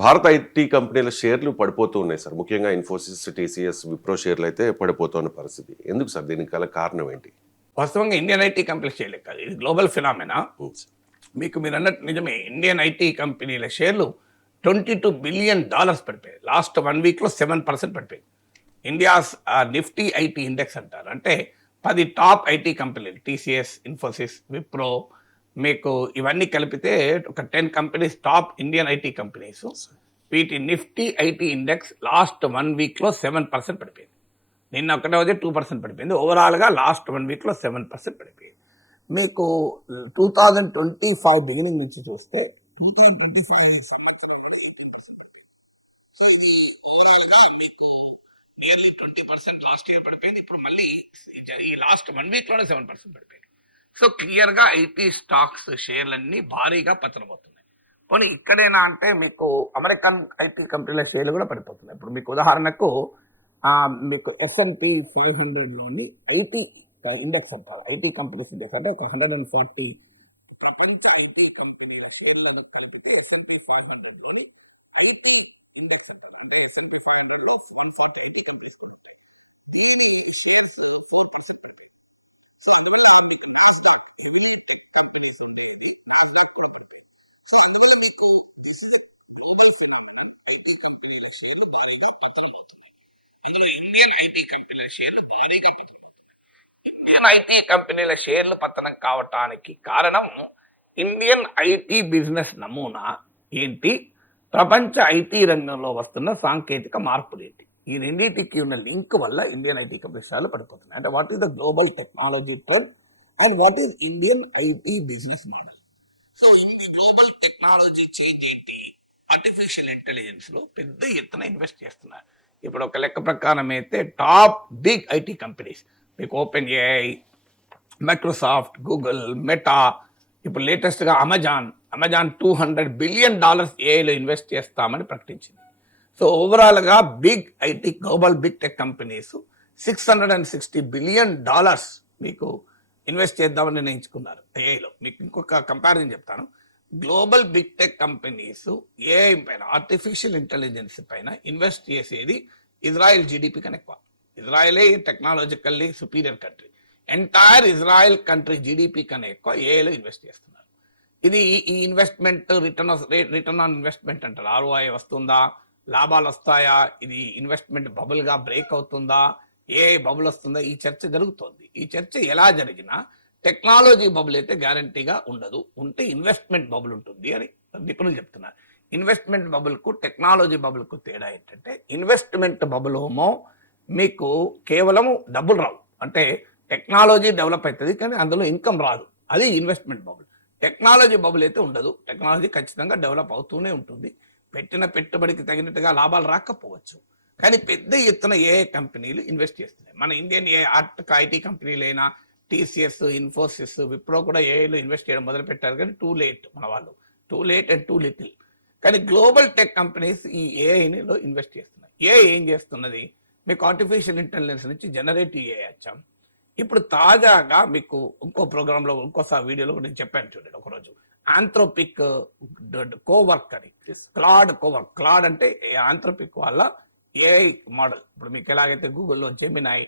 భారత ఐటీ కంపెనీల షేర్లు పడిపోతూ ఉన్నాయి సార్. ముఖ్యంగా ఇన్ఫోసిస్, టీసీఎస్, విప్రో షేర్లు అయితే పడిపోతున్న పరిస్థితి. ఎందుకు సార్? దీనికి గల కారణం ఏంటి? వాస్తవంగా ఇండియన్ ఐటీ కంపెనీల షేర్లే కాదు, ఇది గ్లోబల్ ఫినామినా. మీరు అన్నట్టు నిజమే, ఇండియన్ ఐటీ కంపెనీల షేర్లు $22 బిలియన్ పడిపోయాయి. లాస్ట్ 1 వీక్లో 7% పడిపోయింది. ఇండియాస్ నిఫ్టీ ఐటీ ఇండెక్స్ అంటారు. అంటే 10 టాప్ ఐటీ కంపెనీలు, టీసీఎస్, ఇన్ఫోసిస్, విప్రో, మీకు ఇవన్నీ కలిపితే ఒక 10 companies, top Indian IT companies. వీటి నిఫ్టీ ఐటీ ఇండెక్స్ లాస్ట్ 1 వీక్లో 7% పడిపోయింది. నిన్న ఒకటే రోజే 2% పడిపోయింది. ఓవరాల్గా లాస్ట్ 1 వీక్లో 7% పడిపోయింది. మీకు 2025 బిగినింగ్ నుంచి చూస్తే 2025 ఓవరాల్గా మీకు నియర్లీ 20% లాస్ట్ ఇయర్ పడిపోయింది. ఇప్పుడు మళ్ళీ ఈ లాస్ట్ 1 వీక్లోనే 7% పడిపోయింది. సో క్లియర్గా ఐటీ స్టాక్స్ షేర్లన్నీ భారీగా పతనమవుతున్నాయి. కానీ ఇక్కడేనా అంటే మీకు అమెరికన్ ఐటీ కంపెనీల షేర్లు కూడా పడిపోతున్నాయి. ఇప్పుడు మీకు ఉదాహరణకు మీకు S&P 500లోని ఐటీ ఇండెక్స్ అంటారు. ఐటీ కంపెనీస్ ఇండెక్స్ అంటే ఒక 140 ప్రపంచ ఐటీ కంపెనీల షేర్లను కలిపితే S&P 500లోని ఐటీ ఇండెక్స్ అంటారు. అంటే S&P 500లో 140 IT companies. Shares 4%. So అందువల్ల ఇండియన్ ఐటీ కంపెనీల షేర్లు భారీగా పతనం. ఇండియన్ ఐటీ కంపెనీల షేర్లు పతనం కావటానికి కారణం ఇండియన్ ఐటీ బిజినెస్ నమూనా ఏంటి, ప్రపంచ ఐటీ రంగంలో వస్తున్న సాంకేతిక మార్పులు ఏంటి, ఈ రెండింటికి ఉన్న లింక్ వల్ల ఇండియన్ ఐటీ కంపెనీ షేర్లు పడిపోతున్నాయి. అంటే what is the global technology trend and what is Indian IT business model. So in the global technology change ఏంటి, ఆర్టిఫిషియల్ ఇంటెలిజెన్స్ లో పెద్ద ఎత్తున ఇన్వెస్ట్ చేస్తున్నారు. ఇప్పుడు ఒక లెక్క ప్రకారం అయితే టాప్ బిగ్ ఐటీ కంపెనీస్ మీకు open AI, Microsoft, Google, meta, ఇప్పుడు లేటెస్ట్గా అమెజాన్ $200 బిలియన్ ఏఐలో ఇన్వెస్ట్ చేస్తామని ప్రకటించింది. సో ఓవరాల్గా big IT global big tech companies $660 billion మీకు ఇన్వెస్ట్ చేద్దామని నిర్ణయించుకున్నారు ఏఐలో. మీకు ఇంకొక కంపారిజన్ చెప్తాను. Global big tech companies AI పైన, ఆర్టిఫిషియల్ ఇంటెలిజెన్స్ పైన ఇన్వెస్ట్ చేసేది ఇజ్రాయెల్ జీడిపి కన్నా ఎక్కువ. ఇజ్రాయెలే technologically superior country. Entire Israel country GDP కన్నా ఎక్కువ ఏఐలో ఇన్వెస్ట్ చేస్తున్నారు. ఇది ఈ ఇన్వెస్ట్మెంట్ రిటర్న్ ఆన్ ఇన్వెస్ట్మెంట్ అంటారు. ROI వస్తుందా, లాభాలు వస్తాయా, ఇది ఇన్వెస్ట్మెంట్ బబుల్గా బ్రేక్ అవుతుందా, ఏఐ బబుల్ వస్తుందా, ఈ చర్చ జరుగుతోంది. ఈ చర్చ ఎలా జరిగినా టెక్నాలజీ బబుల్ అయితే గ్యారంటీగా ఉండదు, ఉంటే ఇన్వెస్ట్మెంట్ బబుల్ ఉంటుంది అని నిపుణులు చెప్తున్నారు. ఇన్వెస్ట్మెంట్ బబుల్కు టెక్నాలజీ బబుల్కు తేడా ఏంటంటే, ఇన్వెస్ట్మెంట్ బబుల్ ఏమో మీకు కేవలం డబ్బులు రావు, అంటే టెక్నాలజీ డెవలప్ అవుతుంది కానీ అందులో ఇన్కమ్ రాదు, అది ఇన్వెస్ట్మెంట్ బబుల్. టెక్నాలజీ బబుల్ అయితే ఉండదు, టెక్నాలజీ ఖచ్చితంగా డెవలప్ అవుతూనే ఉంటుంది. పెట్టిన పెట్టుబడికి తగినట్టుగా లాభాలు రాకపోవచ్చు, కానీ పెద్ద ఎత్తున ఏఐ కంపెనీలు ఇన్వెస్ట్ చేస్తున్నాయి. మన ఇండియన్ ఐటీ కంపెనీలైనా టీసీఎస్, ఇన్ఫోసిస్, విప్రో కూడా ఏఐలో ఇన్వెస్ట్ చేయడం మొదలు పెట్టారు, కానీ టూ లేట్. మన వాళ్ళు too late and two little. కానీ గ్లోబల్ టెక్ కంపెనీస్ ఈ ఏఐలో ఇన్వెస్ట్ చేస్తున్నాయి. ఏఐ ఏం చేస్తున్నది, మీకు ఆర్టిఫిషియల్ ఇంటెలిజెన్స్ నుంచి జనరేటివ్ ఏఐ వచ్చాం. ఇప్పుడు తాజాగా మీకు ఇంకో ప్రోగ్రాంలో ఇంకోసారి వీడియోలో నేను చెప్పాను చూడండి ఒకరోజు, ఆంథ్రోపిక్ కోవర్క్ అని, క్లాడ్ అంటే ఆంథ్రోపిక్ వాళ్ళ ఏఐ మోడల్. ఇప్పుడు మీకు ఎలాగైతే గూగుల్లో జెమినాయ్,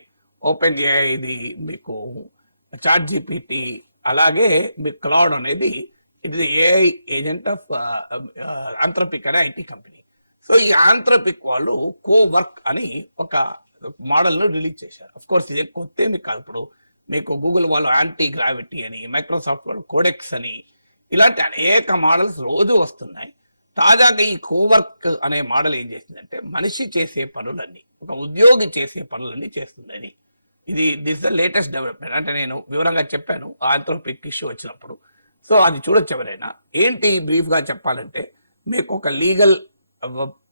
ఓపెన్ ఏఐ, ఇది మీకు చాట్ జీపీటీ, అలాగే మీకు క్లౌడ్ అనేది ఇది ఏఐ ఏజెంట్ ఆఫ్ ఆంథ్రోపిక్ అనే ఐటీ కంపెనీ. సో ఈ ఆంథ్రోపిక్ వాళ్ళు కోవర్క్ అని ఒక మోడల్ను రిలీజ్ చేశారు. అఫ్ కోర్స్ ఇది కొత్త ఏమి కాదు. ఇప్పుడు మీకు గూగుల్ వాళ్ళు యాంటీ గ్రావిటీ అని, మైక్రోసాఫ్ట్ వాళ్ళు కోడెక్స్ అని, ఇలాంటి అనేక మోడల్స్ రోజు వస్తున్నాయి. తాజాగా ఈ కోవర్క్ అనే మోడల్ ఏం చేసిందంటే, మనిషి చేసే పనులన్నీ, ఒక ఉద్యోగి చేసే పనులన్నీ చేస్తుందని. This the latest development. అంటే నేను వివరంగా చెప్పాను ఆంథ్రోపిక్ ఇష్యూ వచ్చినప్పుడు. సో అది చూడొచ్చు ఎవరైనా. ఏంటి బ్రీఫ్గా చెప్పాలంటే, మీకు ఒక లీగల్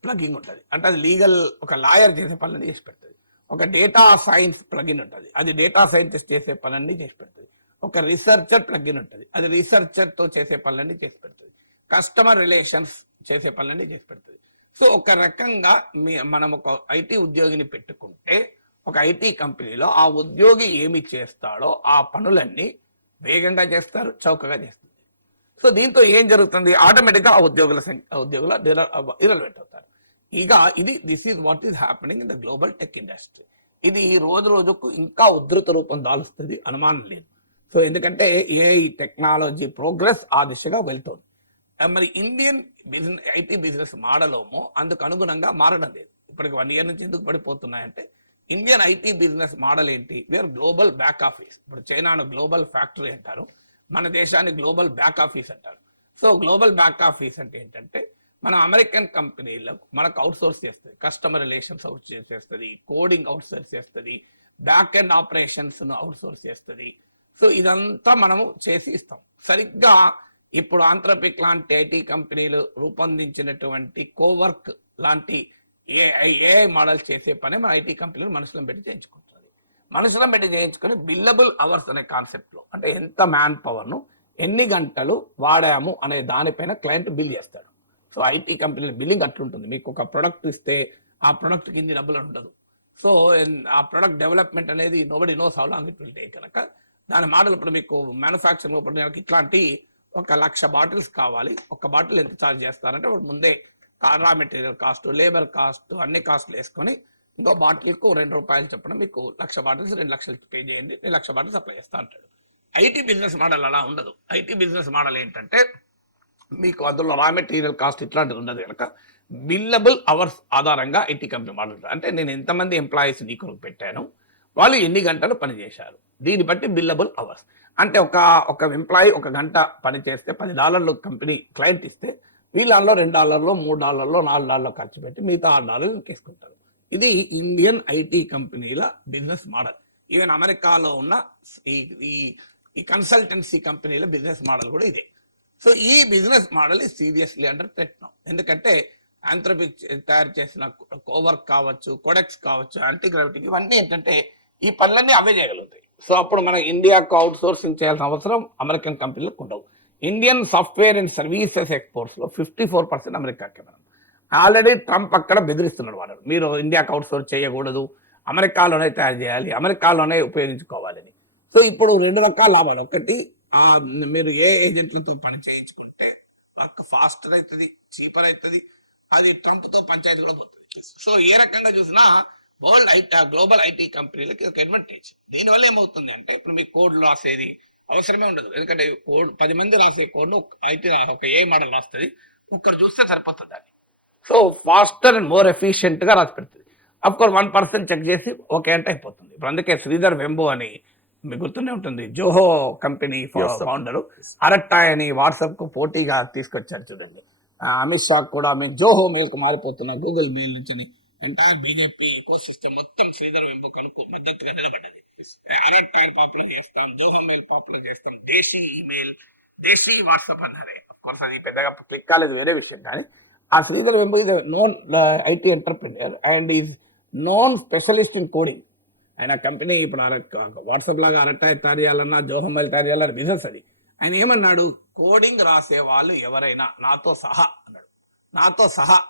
ప్లగిన్ ఉంటుంది, అంటే అది లీగల్, ఒక లాయర్ చేసే పనులన్నీ చేసి పెడుతుంది. ఒక డేటా సైన్స్ ప్లగిన్ ఉంటుంది, అది డేటా సైంటిస్ట్ చేసే పనులన్నీ చేసి పెడుతుంది. ఒక రీసెర్చర్ ప్లగిన్ ఉంటుంది, అది రీసెర్చర్తో చేసే పనులన్నీ చేసి పెడుతుంది. కస్టమర్ రిలేషన్స్ చేసే పనులన్నీ చేసి పెడుతుంది. సో ఒక రకంగా మనం ఒక ఐటీ ఉద్యోగిని పెట్టుకుంటే, ఒక ఐటీ కంపెనీలో ఆ ఉద్యోగి ఏమి చేస్తాడో ఆ పనులన్నీ వేగంగా చేస్తారు, చౌకగా చేస్తుంది. సో దీంతో ఏం జరుగుతుంది, ఆటోమేటిక్గా ఆ ఉద్యోగుల ఇరలవెంట్ అవుతారు. ఇక this is what is happening in the global tech industry. ఇది ఈ రోజు రోజుకు ఇంకా ఉధృత రూపం దాలుస్తుంది, అనుమానం లేదు. సో ఎందుకంటే ఏఐ టెక్నాలజీ ప్రోగ్రెస్ ఆ దిశగా వెళ్తుంది. మరి ఇండియన్ ఐటీ బిజినెస్ మోడల్ ఏమో అందుకు అనుగుణంగా మారడం లేదు. ఇప్పటికి 1 year నుంచి ఎందుకు పడిపోతున్నాయంటే, ఇండియన్ ఐటీ బిజినెస్ మోడల్ ఏంటి, వేర్ గ్లోబల్ బ్యాక్ ఆఫీస్. ఇప్పుడు చైనాను గ్లోబల్ ఫ్యాక్టరీ అంటారు, మన దేశాన్ని గ్లోబల్ బ్యాక్ ఆఫీస్ అంటారు. సో గ్లోబల్ బ్యాక్ ఆఫీస్ అంటే ఏంటంటే, మన అమెరికన్ కంపెనీలకు మనకు అవుట్ సోర్స్ చేస్తుంది, కస్టమర్ రిలేషన్స్ అవుట్ చేస్తుంది, కోడింగ్ అవుట్ సోర్స్ చేస్తుంది, back end operations out source చేస్తుంది. సో ఇదంతా మనము చేసి ఇస్తాం. సరిగ్గా ఇప్పుడు ఆంథ్రోపిక్ లాంటి ఐటీ కంపెనీలు రూపొందించినటువంటి కోవర్క్ లాంటి ఏఐ మోడల్ చేసే పని మన ఐటీ కంపెనీలు మనుషులను పెట్టి చేయించుకుంటుంది. మనుషులను పెట్టి చేయించుకొని బిల్లబుల్ అవర్స్ అనే కాన్సెప్ట్ లో, అంటే ఎంత మ్యాన్ పవర్ ను ఎన్ని గంటలు వాడాము అనే దానిపైన క్లయింట్ బిల్ చేస్తాడు. సో ఐటీ కంపెనీల బిల్లింగ్ అట్లుంటుంది. మీకు ఒక ప్రొడక్ట్ ఇస్తే ఆ ప్రొడక్ట్ కింద డబ్బులు ఉండదు. సో ఆ ప్రొడక్ట్ డెవలప్మెంట్ అనేది nobody knows how long it will take. కనుక దాని మోడల్ ఇప్పుడు మీకు మ్యానుఫ్యాక్చరింగ్ ఇట్లాంటి 1,00,000 బాటిల్స్ కావాలి, ఒక బాటిల్ ఎంత ఛార్జ్ చేస్తారంటే ముందే raw material cost, labour cost, అన్ని కాస్ట్లు వేసుకొని ఇంకో బాటిల్కు ₹2 చెప్పడం, మీకు 1,00,000 బాటిల్స్ 2 లక్షలు పే చేయండి, 1,00,000 బాటిల్స్ సప్లై చేస్తా అంటాడు. ఐటీ బిజినెస్ మోడల్ అలా ఉండదు. ఐటీ బిజినెస్ మోడల్ ఏంటంటే, మీకు అందులో రా మెటీరియల్ కాస్ట్ ఇట్లాంటిది ఉండదు కనుక బిల్లబుల్ అవర్స్ ఆధారంగా ఐటీ కంపెనీ మోడల్. అంటే నేను ఎంతమంది ఎంప్లాయీస్ నీ కొరకు పెట్టాను, వాళ్ళు ఎన్ని గంటలు పని చేశారు, దీన్ని బట్టి బిల్లబుల్ అవర్స్. అంటే ఒక ఎంప్లాయీ 1 గంట పని చేస్తే $10 కంపెనీ క్లయింట్ ఇస్తే, వీళ్ళల్లో $2, $3, $4 ఖర్చు పెట్టి మిగతా $6 తీసుకుంటారు. ఇది ఇండియన్ ఐటీ కంపెనీల బిజినెస్ మోడల్. ఈవెన్ అమెరికాలో ఉన్న ఈ కన్సల్టెన్సీ కంపెనీల బిజినెస్ మోడల్ కూడా ఇదే. సో ఈ బిజినెస్ మోడల్ ఈ సీరియస్లీ అండర్ థ్రెట్ నౌ. ఎందుకంటే ఆంథ్రోపిక్ తయారు చేసిన కోవర్క్ కావచ్చు, కోడెక్స్ కావచ్చు, యాంటీగ్రావిటీ, ఇవన్నీ ఏంటంటే ఈ పనులన్నీ అవే చేయగలుగుతాయి. సో అప్పుడు మన ఇండియాకు అవుట్ సోర్సింగ్ చేయాల్సిన అవసరం అమెరికన్ కంపెనీలకు ఉండవు. Indian software and services exports లో 54% అమెరికాకే. మనం ఆల్రెడీ ట్రంప్ అక్కడ బెదిరిస్తున్నాడు వాళ్ళు, మీరు ఇండియాకు అవుట్ సోర్స్ చేయకూడదు, అమెరికాలోనే తయారు చేయాలి, అమెరికాలోనే ఉపయోగించుకోవాలని. సో ఇప్పుడు 2 రకాల లాభాలు. ఒకటి, మీరు ఏ ఏజెంట్లతో పని చేయించుకుంటే వర్క్ ఫాస్టర్ అవుతుంది, చీపర్ అవుతుంది, అది ట్రంప్ తో పంచాయతీ కూడా పోతుంది. సో ఏ రకంగా చూసినా గ్లోబల్ ఐటీ కంపెనీలకి ఒక అడ్వాంటేజ్. దీనివల్ల ఏమవుతుంది అంటే, ఇప్పుడు మీకు కోడ్ రాసేది అవసరమే ఉండదు. ఎందుకంటే కోడ్ 10 మంది రాసే కోడ్ను ఐటీ ఒక ఏ మోడల్ రాస్తుంది, ఇక్కడ చూస్తే సరిపోతుంది అది. So faster and more efficient గా రాసి పెడుతుంది. అఫ్ కోర్స్ 1% చెక్ చేసి ఓకే అంటే అయిపోతుంది. ఇప్పుడు అందుకే శ్రీధర్ వెంబో అని మీకు గుర్తునే ఉంటుంది, జోహో కంపెనీ ఫౌండర్, అరట్టాయ్ అని వాట్సాప్ కు పోటీగా తీసుకొచ్చారు చూడండి. అమిత్ షా కూడా మేము జోహో మెయిల్ కు మారిపోతున్నా, గూగుల్ మెయిల్ నుంచి ఎంటైర్ బీజేపీ ఎకో సిస్టమ్ మొత్తం శ్రీధర్ వెంబో కనుక మద్దతుగా నిలబడ్డది. అరట్టాయ్ పాపులర్ చేస్తాం, జోహో మెయిల్ పాపులర్ చేస్తాం, దేశీ ఈమెయిల్, దేశీ వాట్సాప్ అన్నారే. కోర్స్ అది పెద్దగా క్లిక్ కాలేదు, వేరే విషయం. కానీ ఆ శ్రీధర్ వెంబో ఇది known IT entrepreneur and is known specialist in coding. ఆయన కంపెనీ ఇప్పుడు వాట్సాప్ లాగా అరట్టాయ్ తయారు చేయాలన్నా, జోహో మెయిల్ తయారు చేయాలన్న బిజినెస్ అది. ఆయన ఏమన్నాడు, కోడింగ్ రాసే వాళ్ళు ఎవరైనా నాతో సహా అన్నాడు, నాతో సహా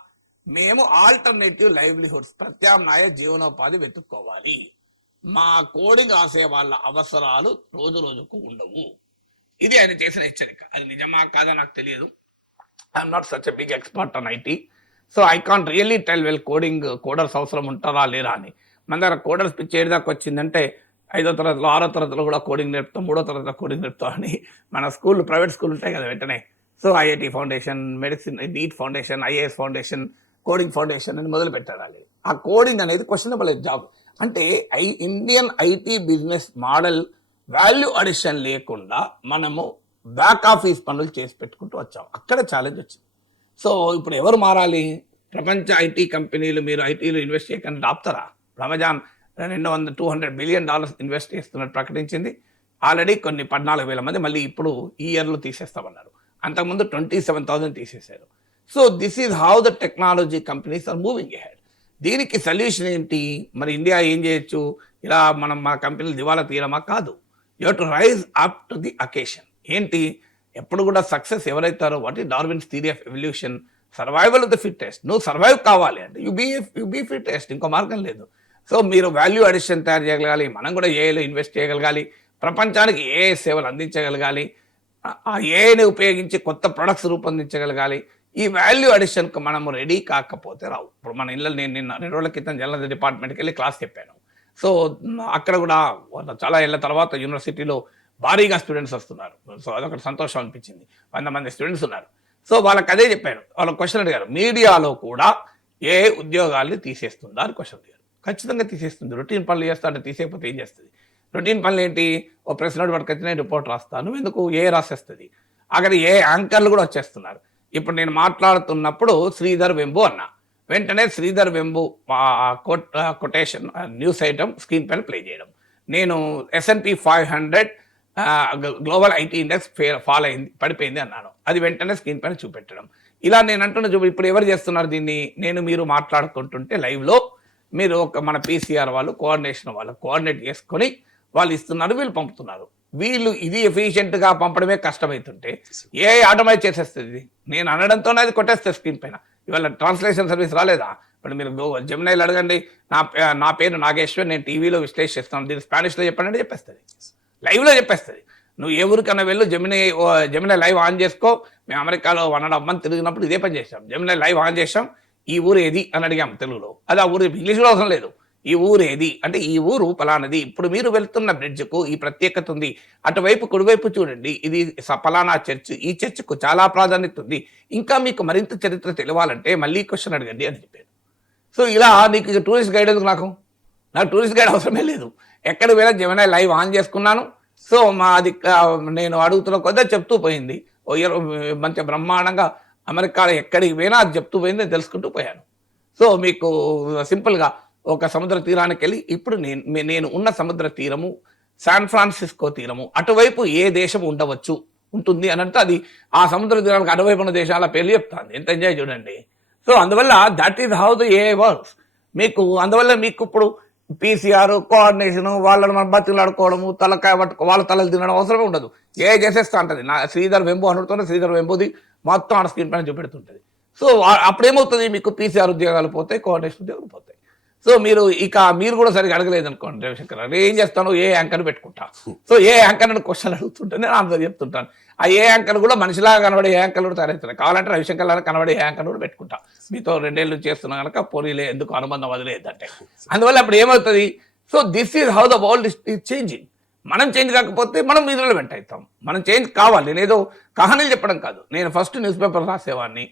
మేము ఆల్టర్నేటివ్ లైవ్లీహుడ్స్, ప్రత్యామ్నాయ జీవనోపాధి వెతుక్కోవాలి, మా కోడింగ్ రాసే వాళ్ళ అవసరాలు రోజు రోజుకు ఉండవు. ఇది ఆయన చేసిన హెచ్చరిక. అది నిజమా కాదా నాకు తెలియదు. I'm not such a big expert on IT, so I can't really tell well coders అవసరం ఉంటారా లేరా అని. మన దగ్గర కోడర్స్ పిచ్చి ఏడాకి వచ్చిందంటే 5వ తరగతిలో 6వ తరగతిలో కూడా కోడింగ్ నేర్పుతాం, 3వ తరగతిలో కోడింగ్ నేర్పుతాం అని మన స్కూల్, ప్రైవేట్ స్కూల్ ఉంటాయి కదా వెంటనే. So IIT foundation, medicine, neat foundation, IAS foundation, coding foundation అని మొదలు పెట్టాలి. ఆ కోడింగ్ అనేది క్వశ్చనబుల్ జాబ్. అంటే Indian IT business model value addition లేకుండా మనము బ్యాక్ ఆఫీస్ పనులు చేసి పెట్టుకుంటూ వచ్చాం. అక్కడ ఛాలెంజ్ వచ్చింది. సో ఇప్పుడు ఎవరు మారాలి? ప్రపంచ ఐటీ కంపెనీలు మీరు ఐటీలో ఇన్వెస్ట్ చేయకుండా ఆపుతారా? అమెజాన్ $200 బిలియన్ ఇన్వెస్ట్ చేస్తున్నట్టు ప్రకటించింది. ఆల్రెడీ కొన్ని 14,000 మంది మళ్ళీ ఇప్పుడు ఈ ఇయర్లో తీసేస్తామన్నారు. అంతకుముందు 27,000 తీసేశారు. So this is how the technology companies are moving ahead. దీనికి సొల్యూషన్ ఏంటి? మరి ఇండియా ఏం చేయొచ్చు? ఇలా మనం మన కంపెనీలు దివాలా తీయడమా? కాదు. You have to rise up to the occasion. ఏంటి? ఎప్పుడు కూడా సక్సెస్ ఎవరైతారో, what is Darwin's theory of evolution, survival of the fittest. నువ్వు సర్వైవ్ కావాలి అంటే యు బీ ఫిట్టెస్ట్, ఇంకో మార్గం లేదు. సో మీరు వాల్యూ అడిషన్ తయారు చేయగలగాలి, మనం కూడా ఏఐలో ఇన్వెస్ట్ చేయగలగాలి, ప్రపంచానికి ఏ సేవలు అందించగలగాలి. ఆ ఏఐని ఉపయోగించి కొత్త ప్రొడక్ట్స్ రూపొందించగలగాలి. ఈ వాల్యూ అడిషన్‌కి మనము రెడీ కాకపోతే రావు. ఇప్పుడు మన ఇళ్ళలో నేను నిన్న 2 రోజుల క్రితం జర్నలిజం డిపార్ట్మెంట్‌కెళ్ళి క్లాస్ చెప్పాను. సో, అక్కడ గూడా చాలా ఏళ్ల తర్వాత యూనివర్సిటీలో భారీగా స్టూడెంట్స్ వస్తున్నారు. సో, అదొకటి సంతోషం అనిపించింది. 100 మంది స్టూడెంట్స్ ఉన్నారు. సో, వాళ్ళకదే చెప్పాను. వాళ్ళు క్వెషన్ అడిగారు. మీడియాలో కూడా ఏఐ ఉద్యోగాల్ని తీసేస్తుందా అని క్వెషన్ అడిగారు. ఖచ్చితంగా తీసేస్తుంది. రొటీన్ పనులు చేస్తా అంటే తీసేయకపోతే ఏం చేస్తది? రొటీన్ పనులేంటి? ఓ ప్రెస్ నోట్ పట్టుకొచ్చి నేను రిపోర్ట్ రాస్తా. నువ్వెందుకు? ఏఐ రాసేస్తది. అక్కడ ఏఐ యాంకర్లు కూడా వచ్చేస్తున్నారు. ఇప్పుడు నేను మాట్లాడుతున్నప్పుడు శ్రీధర్ వెంబు అన్నా. వెంటనే Sridhar Vembu quotation news item screen పైన ప్లే చేయడం. నేను S&P 500 global IT index fall అయింది, పడిపోయింది అన్నాను. అది వెంటనే స్క్రీన్ పైన చూపెట్టడం. ఇలా నేను అంటున్న ఇప్పుడు ఎవరు చేస్తున్నారు దీన్ని? మీరు మాట్లాడుకుంటుంటే లైవ్లో మీరు మన PCR వాళ్ళు కోఆర్డినేషన్ వాళ్ళు కోఆర్డినేట్ చేసుకొని వాళ్ళు ఇస్తున్నారు, వీళ్ళు పంపుతున్నారు. వీళ్ళు ఇది ఎఫిషియెంట్గా పంపడమే కష్టమవుతుంటే ఏ ఆటోమేట్ చేసేస్తుంది. నేను అనడంతోనే అది కొట్టేస్తుంది స్క్రీన్ పైన. ఇవాళ ట్రాన్స్లేషన్ సర్వీస్ రాలేదా? ఇప్పుడు మీరు జెమినైలో అడగండి, నా పేరు నాగేశ్వర్, నేను టీవీలో విశ్లేషిస్తాను, దీన్ని స్పానిష్లో చెప్పండి చెప్పేస్తుంది, లైవ్లో చెప్పేస్తుంది. నువ్వు ఏ ఊరికన్నా వెళ్ళు, జెమినై లైవ్ ఆన్ చేసుకో. మేము అమెరికాలో 1.5 month తిరిగినప్పుడు ఇదే పని చేసాం. జెమినై లైవ్ ఆన్ చేసాం, ఈ ఊరు ఏది అని అడిగాం తెలుగులో. అది ఆ ఊరు ఇంగ్లీష్లో అవసరం లేదు. ఈ ఊరు ఏది అంటే ఈ ఊరు పలానది. ఇప్పుడు మీరు వెళ్తున్న బ్రిడ్జ్కు ఈ ప్రత్యేకత ఉంది. అటువైపు కుడివైపు చూడండి, ఇది పలానా చర్చ్, ఈ చర్చ్కు చాలా ప్రాధాన్యత ఉంది. ఇంకా మీకు మరింత చరిత్ర తెలియాలంటే మళ్ళీ క్వశ్చన్ అడగండి అని చెప్పాను. సో ఇలా నీకు టూరిస్ట్ గైడ్ ఎందుకు? నాకు టూరిస్ట్ గైడ్ అవసరమే లేదు. ఎక్కడికి వెళ్ళా జెమినై లైవ్ ఆన్ చేసుకున్నాను. సో మాది నేను అడుగుతున్న కొద్దిగా చెప్తూ పోయింది. మంచి బ్రహ్మాండంగా అమెరికాలో ఎక్కడికి పోయినా అది చెప్తూ పోయింది, తెలుసుకుంటూ పోయాను. సో మీకు సింపుల్గా ఒక సముద్ర తీరానికి వెళ్ళి ఇప్పుడు నేను ఉన్న సముద్ర తీరము శాన్ ఫ్రాన్సిస్కో తీరము, అటువైపు ఏ దేశం ఉంటుంది అని అంటే అది ఆ సముద్ర తీరానికి అటువైపు ఉన్న దేశాల పేర్లు చెప్తాను. ఎంత ఎంజాయ్ చూడండి. సో అందువల్ల that is how the AI works. అందువల్ల మీకు ఇప్పుడు PCR కోఆర్డినేషన్, వాళ్ళని మన బతిలాడుకోవడము, తలకాయ పట్టుకో వాళ్ళ తలలు తినడం అవసరమే ఉండదు. ఏ చేసేస్తా ఉంటుంది. నా శ్రీధర్ వెంబు అనుకుంటే శ్రీధర్ వెంబుది మొత్తం ఆడ స్క్రీన్ పైన చూపెడుతుంటుంది. సో అప్పుడేమవుతుంది? మీకు PCR ఉద్యోగాలు పోతాయి, కోఆర్డినేషన్ ఉద్యోగాలు పోతాయి. సో మీరు కూడా సరిగ్గా అడగలేదు అనుకోండి రవిశంకర్, ఏం చేస్తాను? ఏ యాంకర్ పెట్టుకుంటా. సో ఏ యాంకర్ అని క్వశ్చన్ అడుగుతుంటే నేను ఆన్సర్ చెప్తుంటాను. ఆ ఏ యాంకర్ కూడా మనిషిలాగా కనబడే ఏ యాంకర్ కూడా తయారవుతున్నాయి. కావాలంటే రవిశంకర్ లాగా కనబడే ఏ యాంకర్ కూడా పెట్టుకుంటా. మీతో 2 ఏళ్ళు చేస్తున్నా కనుక పోనీలే, ఎందుకు అనుబంధం వదిలేదంటే. అందువల్ల అప్పుడు ఏమవుతుంది? So this is how the world is changing. మనం చేంజ్ కాకపోతే మనం ఇర్రెలెవెంట్ అవుతాం. మనం చేంజ్ కావాలి. నేనేదో కహానీలు చెప్పడం కాదు. నేను ఫస్ట్ న్యూస్ పేపర్ రాసేవాడిని,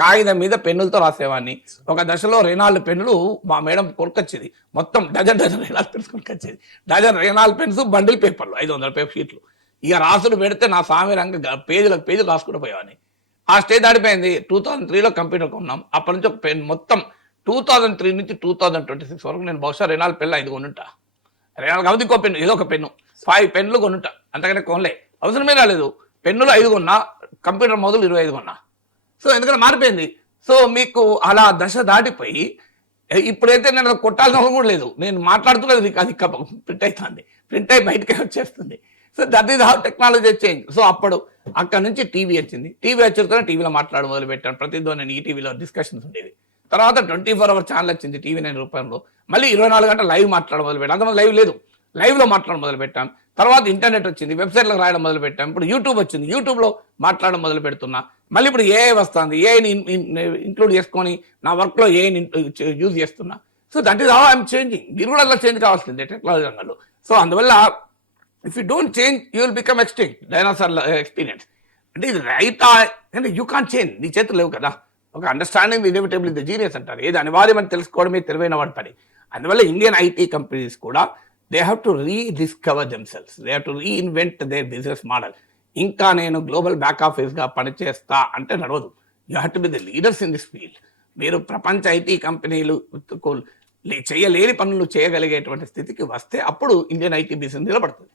కాగితం మీద పెన్నులతో రాసేవాడిని. ఒక దశలో రెనాల్డ్ పెన్నులు మా మేడం కొనుకొచ్చేది, మొత్తం డజన్ రెనాల్డ్ పెన్స్ కొనుకొచ్చేది. డజన్ రెనాల్డ్ పెన్స్ బండిల్ పేపర్లు 500 పేపర్ షీట్లు. ఇక రాసులు పెడితే నా సామీరంగా పేజీలు రాసుకుంటూ పోయేవాడిని. ఆ స్టేజ్ దాటిపోయింది. 2003లో కంప్యూటర్ కొన్నాం. అప్పటి నుంచి ఒక పెన్ మొత్తం 2003 నుంచి 2026 వరకు నేను బహుశా రెనాల్డ్ పెన్లు 5 కొనుంటా. రెనాల్డ్ కాబట్టి ఇంకో పెన్ను, ఏదో ఒక పెన్ను 5 పెన్నులు కొనుంటా. అంతకనే కొనలే, అవసరమే రాలేదు. పెన్నులు 5 కొన్నా, కంప్యూటర్ మొదలు 25 కొన్నా. సో ఎందుకంటే మారిపోయింది. సో మీకు అలా దశ దాటిపోయి ఇప్పుడైతే నేను కొట్టాల్సిన అవసరం కూడా లేదు. నేను మాట్లాడుతున్నది అది ప్రింట్ అవుతుంది, ప్రింట్ అయి బయటకే వచ్చేస్తుంది. So that is how technology change. So అక్కడ నుంచి టీవీ వచ్చింది. టీవీ వచ్చిన టీవీలో మాట్లాడడం మొదలు పెట్టాను. ప్రతిధ్వని ఈటీవీలో డిస్కషన్స్ ఉండేవి. తర్వాత 24 hour ఛానల్ వచ్చింది TV9 రూపంలో. మళ్ళీ 24 గంటలు లైవ్ మాట్లాడడం మొదలు పెట్టాను. అంతమంది లైవ్ లేదు, లైవ్లో మాట్లాడడం మొదలు పెట్టాం. తర్వాత ఇంటర్నెట్ వచ్చింది, వెబ్సైట్లో రాయడం మొదలు పెట్టాం. ఇప్పుడు యూట్యూబ్ వచ్చింది, యూట్యూబ్లో మాట్లాడడం మొదలు పెడుతున్నా. మళ్ళీ ఇప్పుడు ఏఐ వస్తుంది, ఏఐని ఇంక్లూడ్ చేసుకొని నా వర్క్లో ఏఐని యూజ్ చేస్తున్నా. So that is how I'm changing. మీరు కూడా అలా చేంజ్ కావాల్సిందే టెక్నాలజీ రంగంలో. సో అందువల్ల if you don't change you will become extinct. Dinosaur experience అంటే ఇది రైటా అంటే యూ కాన్ చేంజ్, నీ చేతులు లేవు కదా. ఒక అండర్స్టాండింగ్ ఇన్ఎవిటబుల్ ది జీనియస్ అంటారు. ఏది అనివార్యమని తెలుసుకోవడమే తెలివైన వాడి పని. అందువల్ల ఇండియన్ IT కంపెనీస్ కూడా they have to rediscover themselves, they have to reinvent their business model. ఇంకా నేను గ్లోబల్ బ్యాక్ ఆఫీస్గా పనిచేస్తా అంటే నడవదు. You have to be the leaders in this field. మీరు ప్రపంచ IT కంపెనీలు చేయలేని పనులు చేయగలిగేటువంటి స్థితికి వస్తే అప్పుడు ఇండియన్ IT బిజినెస్ నిలబడుతుంది.